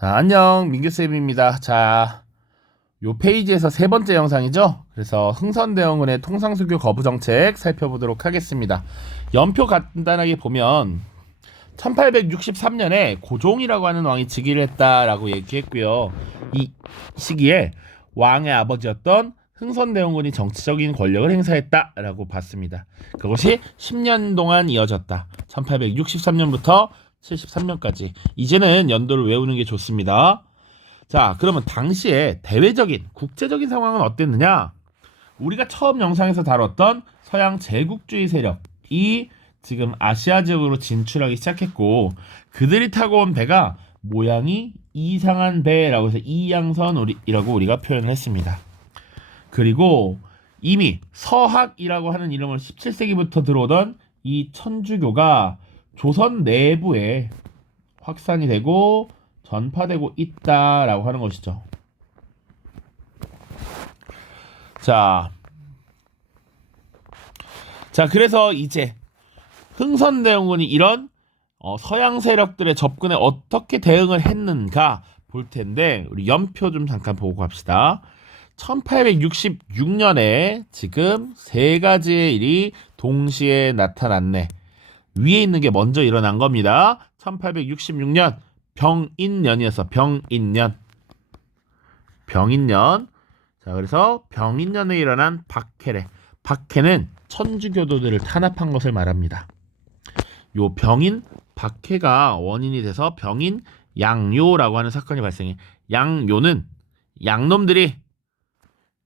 안녕, 민규쌤입니다. 자, 요 페이지에서 세 번째 영상이죠? 그래서 흥선대원군의 통상수교 거부 정책 살펴보도록 하겠습니다. 연표 간단하게 보면 1863년에 고종이라고 하는 왕이 즉위를 했다라고 얘기했고요. 이 시기에 왕의 아버지였던 흥선대원군이 정치적인 권력을 행사했다라고 봤습니다. 그것이 10년 동안 이어졌다. 1863년부터 73년까지. 이제는 연도를 외우는 게 좋습니다. 자, 그러면 당시에 대외적인 국제적인 상황은 어땠느냐? 우리가 처음 영상에서 다뤘던 서양 제국주의 세력이 지금 아시아 지역으로 진출하기 시작했고, 그들이 타고 온 배가 모양이 이상한 배라고 해서 이양선이라고 우리가 표현을 했습니다. 그리고 이미 서학이라고 하는 이름을 17세기부터 들어오던 이 천주교가 조선 내부에 확산이 되고 전파되고 있다라고 하는 것이죠. 자, 그래서 이제 흥선대원군이 이런 서양 세력들의 접근에 어떻게 대응을 했는가 볼 텐데, 우리 연표 좀 잠깐 보고 갑시다. 1866년에 지금 세 가지의 일이 동시에 나타났네. 위에 있는 게 먼저 일어난 겁니다. 1866년 병인년이었어. 병인년. 자, 그래서 병인년에 일어난 박해래. 박해는 천주교도들을 탄압한 것을 말합니다. 요 병인 박해가 원인이 돼서 병인 양요라고 하는 사건이 발생해. 양요는 양놈들이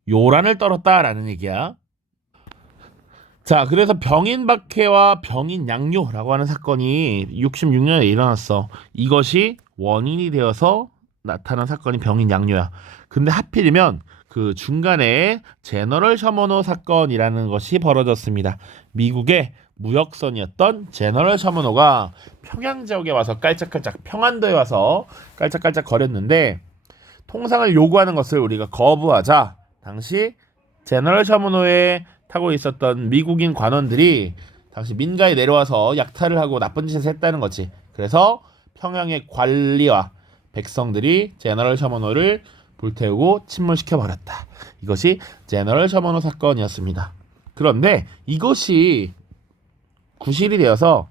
요란을 떨었다라는 얘기야. 자, 그래서 병인 박해와 병인 양요라고 하는 사건이 66년에 일어났어. 이것이 원인이 되어서 나타난 사건이 병인 양요야. 근데 하필이면 그 중간에 제너럴 셔머노 사건이라는 것이 벌어졌습니다. 미국의 무역선이었던 제너럴 셔머노가 평양 지역에 와서 깔짝깔짝, 평안도에 와서 깔짝깔짝 거렸는데, 통상을 요구하는 것을 우리가 거부하자 당시 제너럴 셔머노에 타고 있었던 미국인 관원들이 당시 민가에 내려와서 약탈을 하고 나쁜 짓을 했다는 거지. 그래서 평양의 관리와 백성들이 제너럴 셔머노를 불태우고 침몰시켜 버렸다. 이것이 제너럴 셔머노 사건이었습니다. 그런데 이것이 구실이 되어서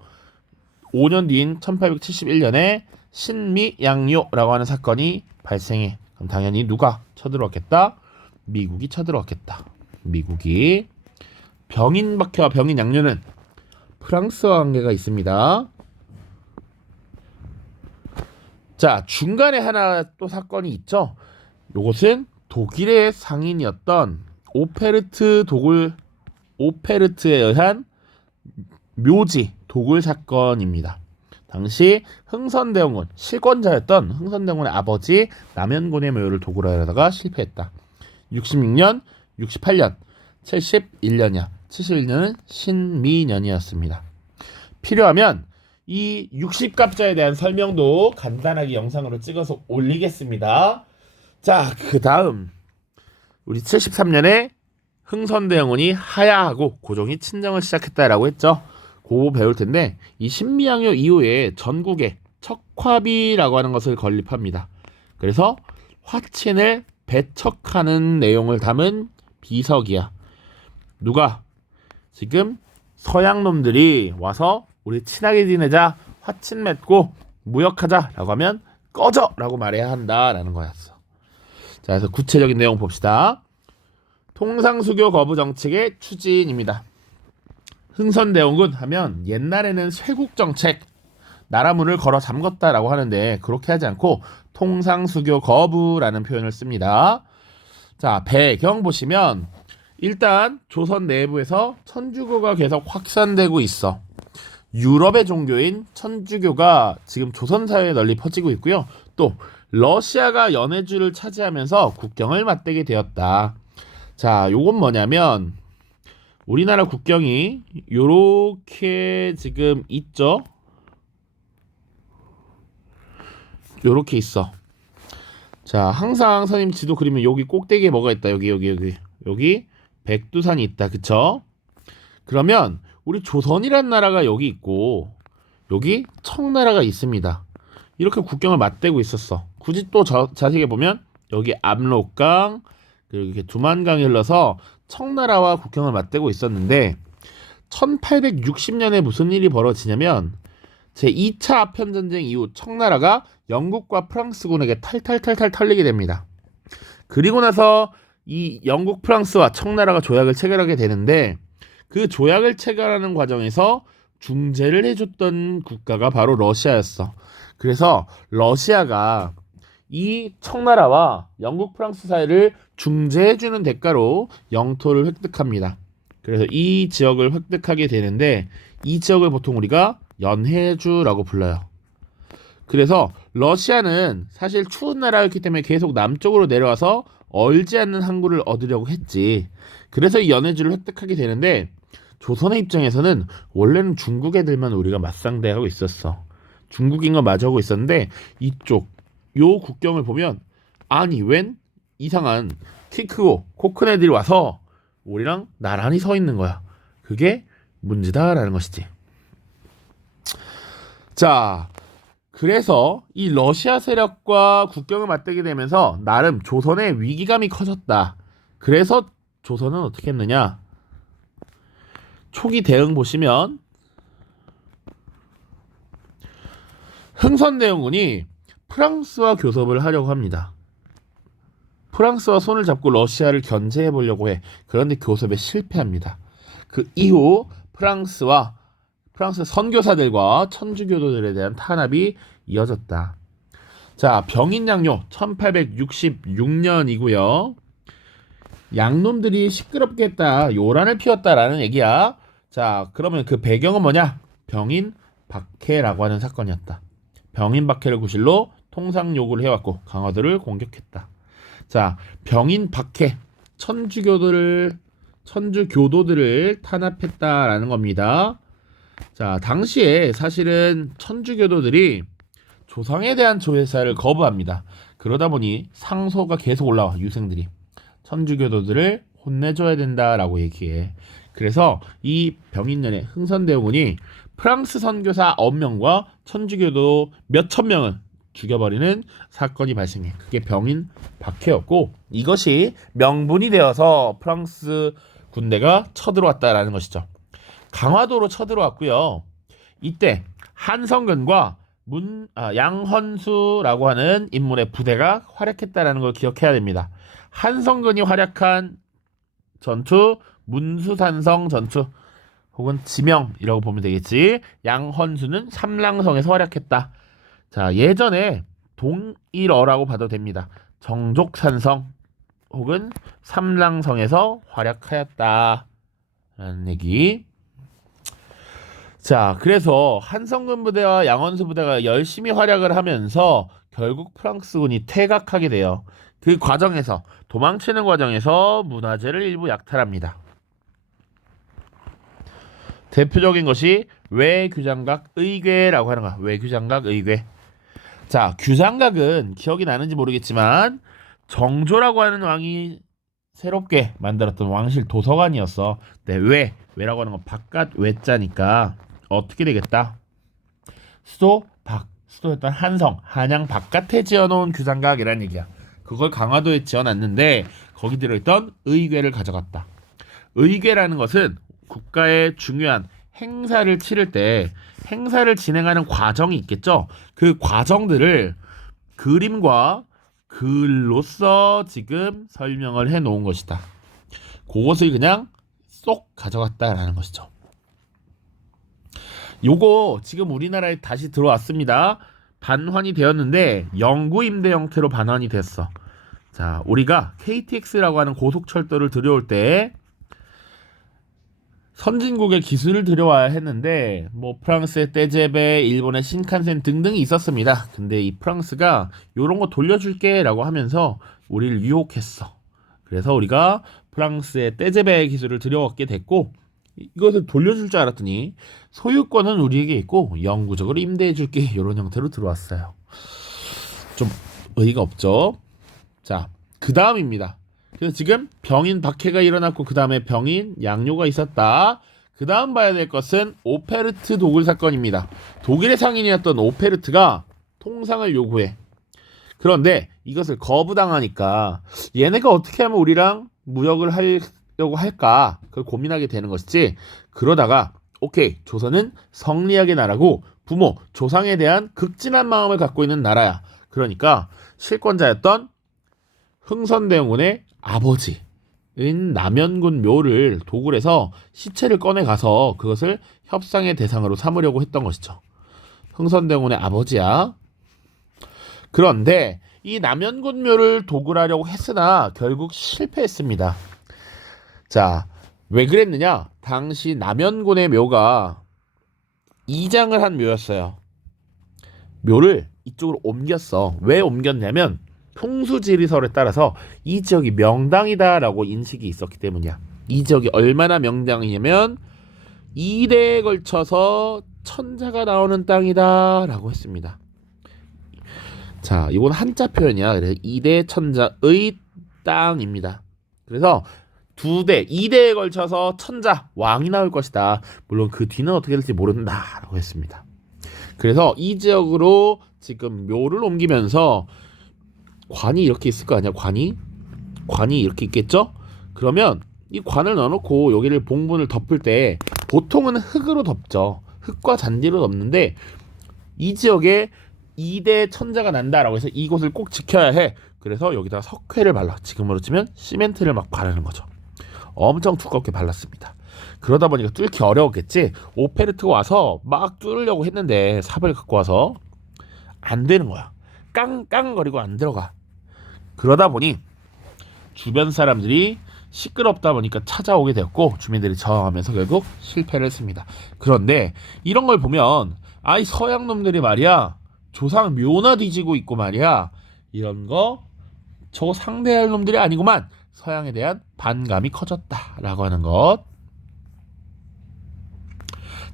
5년 뒤인 1871년에 신미양요라고 하는 사건이 발생해. 그럼 당연히 누가 쳐들어왔겠다? 미국이 쳐들어왔겠다. 미국이. 병인 박해와 병인 양요는 프랑스와 관계가 있습니다. 자, 중간에 하나 또 사건이 있죠. 요것은 독일의 상인이었던 오페르트에 의한 묘지 도굴 사건입니다. 당시 흥선대원군 실권자였던 흥선대원군의 아버지 남현군의 묘를 도굴하려다가 실패했다. 66년, 68년, 71년이야. 71년은 신미년이었습니다. 필요하면 이 60갑자에 대한 설명도 간단하게 영상으로 찍어서 올리겠습니다. 자, 그 다음 우리 73년에 흥선대원군이 하야하고 고종이 친정을 시작했다라고 했죠. 그거 배울 텐데, 이 신미양요 이후에 전국에 척화비라고 하는 것을 건립합니다. 그래서 화친을 배척하는 내용을 담은 비석이야. 누가? 지금 서양 놈들이 와서 우리 친하게 지내자, 화친 맺고 무역하자라고 하면 꺼져! 라고 말해야 한다라는 거였어. 자, 그래서 구체적인 내용 봅시다. 통상수교 거부 정책의 추진입니다. 흥선대원군 하면 옛날에는 쇄국정책, 나라 문을 걸어 잠궜다라고 하는데, 그렇게 하지 않고 통상수교 거부라는 표현을 씁니다. 자, 배경 보시면 일단 조선 내부에서 천주교가 계속 확산되고 있어. 유럽의 종교인 천주교가 지금 조선 사회에 널리 퍼지고 있고요. 또 러시아가 연해주를 차지하면서 국경을 맞대게 되었다. 자, 요건 뭐냐면 우리나라 국경이 요렇게 지금 있죠. 요렇게 있어. 자, 항상 선생님 지도 그리면 여기 꼭대기에 뭐가 있다. 여기 백두산이 있다. 그쵸? 그러면 우리 조선이란 나라가 여기 있고 여기 청나라가 있습니다. 이렇게 국경을 맞대고 있었어. 굳이 또 자세히 보면 여기 압록강 그리고 이렇게 두만강이 흘러서 청나라와 국경을 맞대고 있었는데 1860년에 무슨 일이 벌어지냐면 제2차 아편전쟁 이후 청나라가 영국과 프랑스군에게 탈탈탈탈 털리게 됩니다. 그리고 나서 이 영국, 프랑스와 청나라가 조약을 체결하게 되는데 그 조약을 체결하는 과정에서 중재를 해줬던 국가가 바로 러시아였어. 그래서 러시아가 이 청나라와 영국, 프랑스 사이를 중재해주는 대가로 영토를 획득합니다. 그래서 이 지역을 획득하게 되는데 이 지역을 보통 우리가 연해주라고 불러요. 그래서 러시아는 사실 추운 나라였기 때문에 계속 남쪽으로 내려와서 얼지 않는 항구를 얻으려고 했지. 그래서 이 연해주를 획득하게 되는데 조선의 입장에서는 원래는 중국 애들만 우리가 맞상대하고 있었어. 중국인 거 마주하고 있었는데 이쪽 요 국경을 보면 아니 웬 이상한 키 크고 코 큰 애들이 와서 우리랑 나란히 서 있는 거야. 그게 문제다라는 것이지. 자, 그래서 이 러시아 세력과 국경을 맞대게 되면서 나름 조선의 위기감이 커졌다. 그래서 조선은 어떻게 했느냐? 초기 대응 보시면 흥선대원군이 프랑스와 교섭을 하려고 합니다. 프랑스와 손을 잡고 러시아를 견제해 보려고 해. 그런데 교섭에 실패합니다. 그 이후 프랑스 선교사들과 천주교도들에 대한 탄압이 이어졌다. 자, 병인양요 1866년이고요. 양놈들이 시끄럽게 했다. 요란을 피웠다라는 얘기야. 자, 그러면 그 배경은 뭐냐? 병인박해라고 하는 사건이었다. 병인박해를 구실로 통상 요구를 해왔고 강화도를 공격했다. 자, 병인박해 천주교도들을 탄압했다라는 겁니다. 자, 당시에 사실은 천주교도들이 조상에 대한 조회사를 거부합니다. 그러다 보니 상소가 계속 올라와. 유생들이 천주교도들을 혼내줘야 된다라고 얘기해. 그래서 이 병인년에 흥선대원군이 프랑스 선교사 9명과 천주교도 몇천 명을 죽여버리는 사건이 발생해. 그게 병인 박해였고 이것이 명분이 되어서 프랑스 군대가 쳐들어왔다라는 것이죠. 강화도로 쳐들어왔고요. 이때 한성근과 양헌수라고 하는 인물의 부대가 활약했다라는 걸 기억해야 됩니다. 한성근이 활약한 전투 문수산성 전투 혹은 지명이라고 보면 되겠지. 양헌수는 삼랑성에서 활약했다. 자, 예전에 동일어라고 봐도 됩니다. 정족산성 혹은 삼랑성에서 활약하였다 라는 얘기. 자, 그래서 한성근 부대와 양헌수 부대가 열심히 활약을 하면서 결국 프랑스군이 퇴각하게 돼요. 그 과정에서 도망치는 과정에서 문화재를 일부 약탈합니다. 대표적인 것이 외규장각 의궤라고 하는 거야. 외규장각 의궤. 자, 규장각은 기억이 나는지 모르겠지만 정조라고 하는 왕이 새롭게 만들었던 왕실 도서관이었어. 네, 외라고 하는 건 바깥 외자니까 어떻게 되겠다? 수도였던 한양 바깥에 지어놓은 규장각이라는 얘기야. 그걸 강화도에 지어놨는데 거기 들어있던 의궤를 가져갔다. 의궤라는 것은 국가의 중요한 행사를 치를 때 행사를 진행하는 과정이 있겠죠. 그 과정들을 그림과 글로써 지금 설명을 해 놓은 것이다. 그것을 그냥 쏙 가져갔다라는 것이죠. 요거 지금 우리나라에 다시 들어왔습니다. 반환이 되었는데 영구 임대 형태로 반환이 됐어. 자, 우리가 KTX라고 하는 고속철도를 들여올 때 선진국의 기술을 들여와야 했는데 뭐 프랑스의 떼제베, 일본의 신칸센 등등이 있었습니다. 근데 이 프랑스가 요런 거 돌려줄게 라고 하면서 우리를 유혹했어. 그래서 우리가 프랑스의 떼제베 기술을 들여왔게 됐고 이것을 돌려줄 줄 알았더니 소유권은 우리에게 있고 영구적으로 임대해줄게 이런 형태로 들어왔어요. 좀 의의가 없죠. 자, 그 다음입니다. 그래서 지금 병인 박해가 일어났고 그 다음에 병인 양요가 있었다. 그 다음 봐야 될 것은 오페르트 도굴 사건입니다. 독일의 상인이었던 오페르트가 통상을 요구해. 그런데 이것을 거부당하니까 얘네가 어떻게 하면 우리랑 무역을 하려고 할까 그걸 고민하게 되는 것이지. 그러다가 오케이, 조선은 성리학의 나라고 부모 조상에 대한 극진한 마음을 갖고 있는 나라야. 그러니까 실권자였던 흥선대원군의 아버지인 남연군 묘를 도굴해서 시체를 꺼내 가서 그것을 협상의 대상으로 삼으려고 했던 것이죠. 흥선대원군의 아버지야. 그런데 이 남연군 묘를 도굴하려고 했으나 결국 실패했습니다. 자, 왜 그랬느냐? 당시 남연군의 묘가 이장을 한 묘였어요. 묘를 이쪽으로 옮겼어. 왜 옮겼냐면 풍수지리설에 따라서 이 지역이 명당이다라고 인식이 있었기 때문이야. 이 지역이 얼마나 명당이냐면 2대에 걸쳐서 천자가 나오는 땅이다라고 했습니다. 자, 이건 한자 표현이야. 그래서 2대 천자의 땅입니다. 그래서 2대에 걸쳐서 천자, 왕이 나올 것이다. 물론 그 뒤는 어떻게 될지 모른다라고 했습니다. 그래서 이 지역으로 지금 묘를 옮기면서 관이 이렇게 있을 거 아니야? 관이 이렇게 있겠죠? 그러면 이 관을 넣어놓고 여기를 봉분을 덮을 때 보통은 흙으로 덮죠. 흙과 잔디로 덮는데 이 지역에 2대 천자가 난다라고 해서 이곳을 꼭 지켜야 해. 그래서 여기다가 석회를 발라. 지금으로 치면 시멘트를 막 바르는 거죠. 엄청 두껍게 발랐습니다. 그러다 보니까 뚫기 어려웠겠지. 오페르트가 와서 막 뚫으려고 했는데 삽을 갖고 와서 안 되는 거야. 깡깡거리고 안 들어가. 그러다 보니 주변 사람들이 시끄럽다 보니까 찾아오게 되었고 주민들이 저항하면서 결국 실패를 했습니다. 그런데 이런 걸 보면 아이 서양 놈들이 말이야 조상 묘나 뒤지고 있고 말이야 이런 거 저거 상대할 놈들이 아니구만. 서양에 대한 반감이 커졌다라고 하는 것.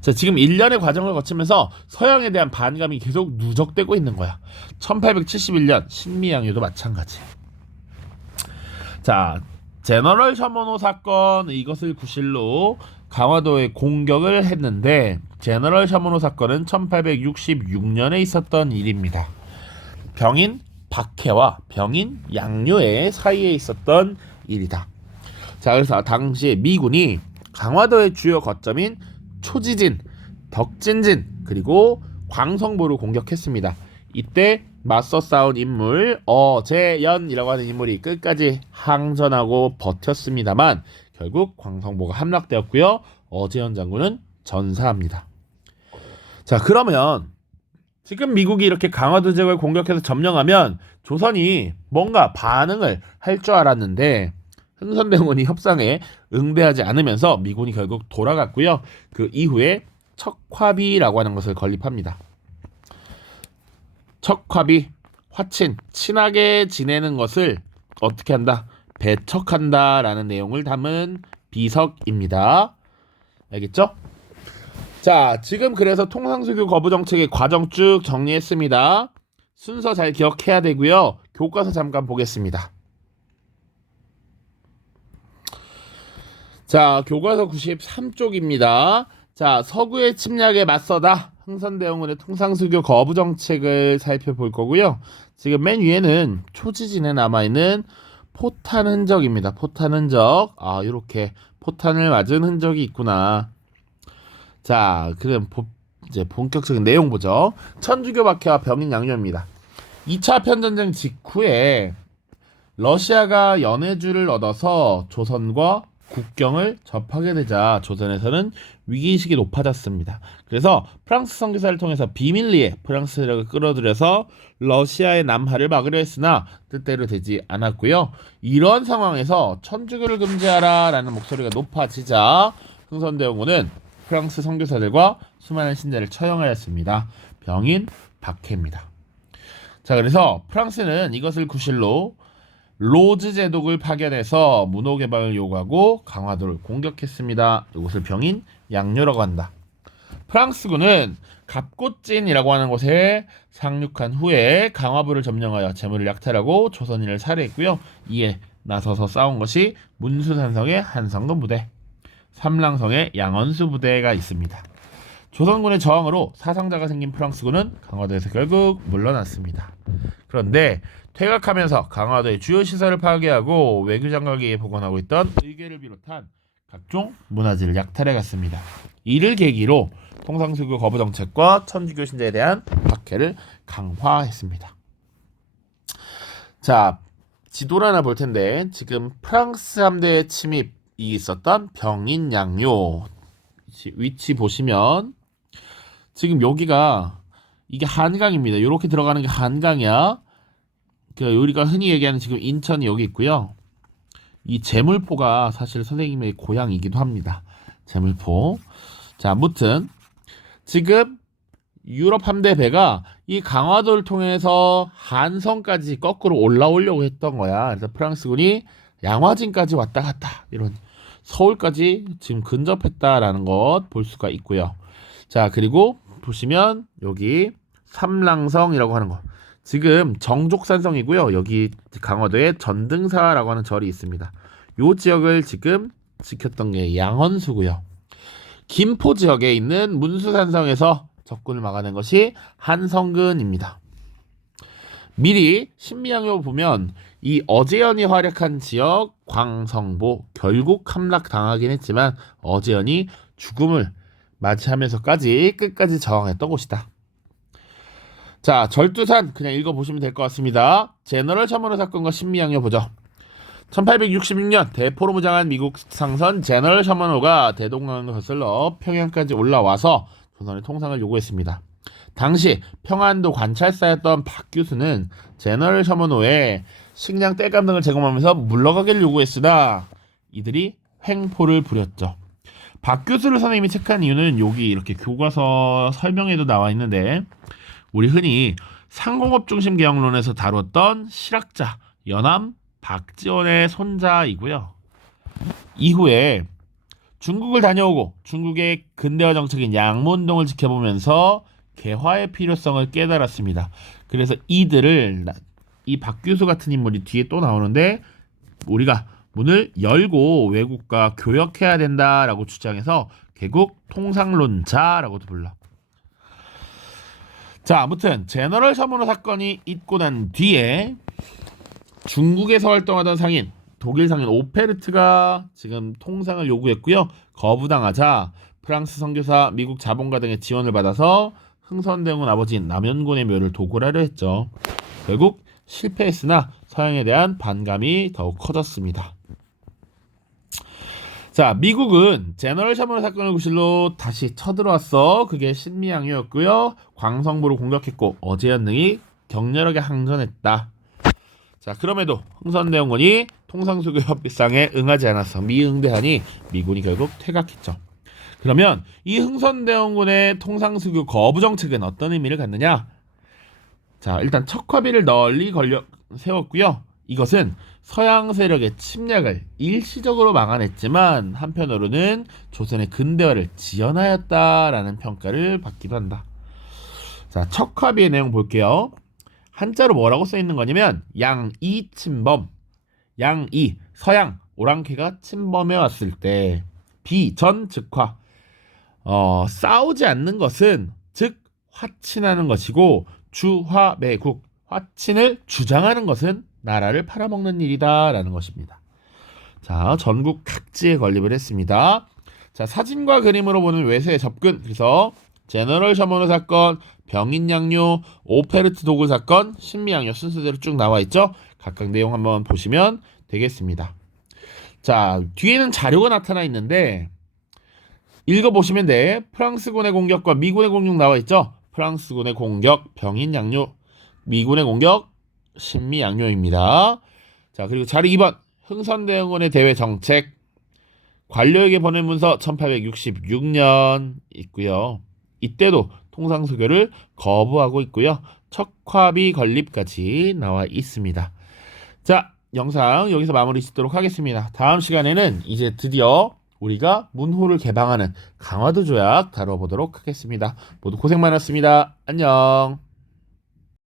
자, 지금 1년의 과정을 거치면서 서양에 대한 반감이 계속 누적되고 있는 거야. 1871년 신미양요도 마찬가지. 자, 제너럴 셔먼호 사건, 이것을 구실로 강화도에 공격을 했는데 제너럴 셔먼호 사건은 1866년에 있었던 일입니다. 병인 박해와 병인 양요의 사이에 있었던 일이다. 자, 그래서 당시에 미군이 강화도의 주요 거점인 초지진, 덕진진, 그리고 광성보를 공격했습니다. 이때 맞서 싸운 인물 어제연이라고 하는 인물이 끝까지 항전하고 버텼습니다만 결국 광성보가 함락되었고요. 어제연 장군은 전사합니다. 자, 그러면 지금 미국이 이렇게 강화도 지역을 공격해서 점령하면 조선이 뭔가 반응을 할 줄 알았는데 흥선대원군이 협상에 응대하지 않으면서 미군이 결국 돌아갔고요. 그 이후에 척화비라고 하는 것을 건립합니다. 척화비, 화친, 친하게 지내는 것을 어떻게 한다? 배척한다라는 내용을 담은 비석입니다. 알겠죠? 자, 지금 그래서 통상수교 거부 정책의 과정 쭉 정리했습니다. 순서 잘 기억해야 되고요. 교과서 잠깐 보겠습니다. 자, 교과서 93쪽입니다. 자, 서구의 침략에 맞서다 흥선대원군의 통상수교 거부 정책을 살펴볼 거고요. 지금 맨 위에는 초지진에 남아있는 포탄 흔적입니다. 포탄 흔적. 아, 이렇게 포탄을 맞은 흔적이 있구나. 자, 그럼 이제 본격적인 내용 보죠. 천주교 박해와 병인 양요입니다. 2차 편전쟁 직후에 러시아가 연해주를 얻어서 조선과 국경을 접하게 되자 조선에서는 위기의식이 높아졌습니다. 그래서 프랑스 선교사를 통해서 비밀리에 프랑스 세력을 끌어들여서 러시아의 남하를 막으려 했으나 뜻대로 되지 않았고요. 이런 상황에서 천주교를 금지하라 라는 목소리가 높아지자 흥선대원군은 프랑스 선교사들과 수많은 신자를 처형하였습니다. 병인 박해입니다. 자, 그래서 프랑스는 이것을 구실로 로즈 제독을 파견해서 문호 개방을 요구하고 강화도를 공격했습니다. 이것을 병인 양요라고 한다. 프랑스군은 갑곶진이라고 하는 곳에 상륙한 후에 강화부를 점령하여 재물을 약탈하고 조선인을 살해했고요. 이에 나서서 싸운 것이 문수산성의 한성근 부대, 삼랑성의 양원수 부대가 있습니다. 조선군의 저항으로 사상자가 생긴 프랑스군은 강화도에서 결국 물러났습니다. 그런데 퇴각하면서 강화도의 주요 시설을 파괴하고 외교장각에 복원하고 있던 의궤를 비롯한 각종 문화재를 약탈해갔습니다. 이를 계기로 통상수교 거부 정책과 천주교 신자에 대한 박해를 강화했습니다. 자, 지도를 하나 볼 텐데 지금 프랑스 함대의 침입이 있었던 병인양요 위치 보시면 지금 여기가 이게 한강입니다. 이렇게 들어가는 게 한강이야. 우리가 흔히 얘기하는 지금 인천이 여기 있고요. 이 제물포가 사실 선생님의 고향이기도 합니다. 제물포. 자, 아무튼 지금 유럽 함대 배가 이 강화도를 통해서 한성까지 거꾸로 올라오려고 했던 거야. 그래서 프랑스군이 양화진까지 왔다 갔다 이런 서울까지 지금 근접했다라는 것 볼 수가 있고요. 자, 그리고 보시면 여기 삼랑성이라고 하는 거. 지금 정족산성이고요. 여기 강화도에 전등사라고 하는 절이 있습니다. 요 지역을 지금 지켰던 게 양헌수고요. 김포 지역에 있는 문수산성에서 적군을 막아낸 것이 한성근입니다. 미리 신미양요 보면 이 어제연이 활약한 지역 광성보 결국 함락당하긴 했지만 어제연이 죽음을 맞이하면서까지 끝까지 저항했던 곳이다. 자, 절두산 그냥 읽어보시면 될 것 같습니다. 제너럴 셔먼호 사건과 신미양요 보죠. 1866년 대포로 무장한 미국 상선 제너럴 셔먼호가 대동강을 거슬러 평양까지 올라와서 조선의 통상을 요구했습니다. 당시 평안도 관찰사였던 박 교수는 제너럴 셔먼호에 식량 땔감 등을 제공하면서 물러가기를 요구했으나 이들이 횡포를 부렸죠. 박 교수를 선생님이 책한 이유는 여기 이렇게 교과서 설명에도 나와 있는데 우리 흔히 상공업 중심 개혁론에서 다뤘던 실학자 연암 박지원의 손자이고요. 이후에 중국을 다녀오고 중국의 근대화 정책인 양문동을 지켜보면서 개화의 필요성을 깨달았습니다. 그래서 이들을 이 박 교수 같은 인물이 뒤에 또 나오는데 우리가 문을 열고 외국과 교역해야 된다라고 주장해서 개국 통상론자라고도 불러. 자, 아무튼 제너럴 셔먼호 사건이 있고 난 뒤에 중국에서 활동하던 상인 독일 상인 오페르트가 지금 통상을 요구했고요. 거부당하자 프랑스 선교사, 미국 자본가 등의 지원을 받아서 흥선대원군 아버지인 남현군의 묘를 도굴하려 했죠. 결국 실패했으나 서양에 대한 반감이 더욱 커졌습니다. 자, 미국은 제너럴 셔먼호 사건을 구실로 다시 쳐들어왔어. 그게 신미양요였고요. 광성보를 공격했고 어제연 등이 격렬하게 항전했다. 자, 그럼에도 흥선대원군이 통상수교 협상에 응하지 않아서 미응대하니 미군이 결국 퇴각했죠. 그러면 이 흥선대원군의 통상수교 거부 정책은 어떤 의미를 갖느냐? 자, 일단 척화비를 널리 세웠고요. 이것은 서양 세력의 침략을 일시적으로 막아냈지만 한편으로는 조선의 근대화를 지연하였다라는 평가를 받기도 한다. 자, 척화비의 내용 볼게요. 한자로 뭐라고 써 있는 거냐면 양이 침범. 양이 서양 오랑캐가 침범해 왔을 때 비전 즉화. 싸우지 않는 것은 즉 화친하는 것이고 주화매국 화친을 주장하는 것은 나라를 팔아먹는 일이다라는 것입니다. 자, 전국 각지에 건립을 했습니다. 자, 사진과 그림으로 보는 외세의 접근. 그래서 제너럴 셔먼호 사건, 병인양요, 오페르트 도굴 사건, 신미양요 순서대로 쭉 나와 있죠. 각각 내용 한번 보시면 되겠습니다. 자, 뒤에는 자료가 나타나 있는데 읽어보시면 돼. 프랑스군의 공격과 미군의 공격 나와 있죠. 프랑스군의 공격 병인양요, 미군의 공격 신미양요입니다. 자, 그리고 자료 2번 흥선대원군의 대외 정책 관료에게 보낸 문서 1866년 있고요. 이때도 통상수교를 거부하고 있고요. 척화비 건립까지 나와 있습니다. 자, 영상 여기서 마무리 짓도록 하겠습니다. 다음 시간에는 이제 드디어 우리가 문호를 개방하는 강화도 조약 다뤄보도록 하겠습니다. 모두 고생 많았습니다. 안녕.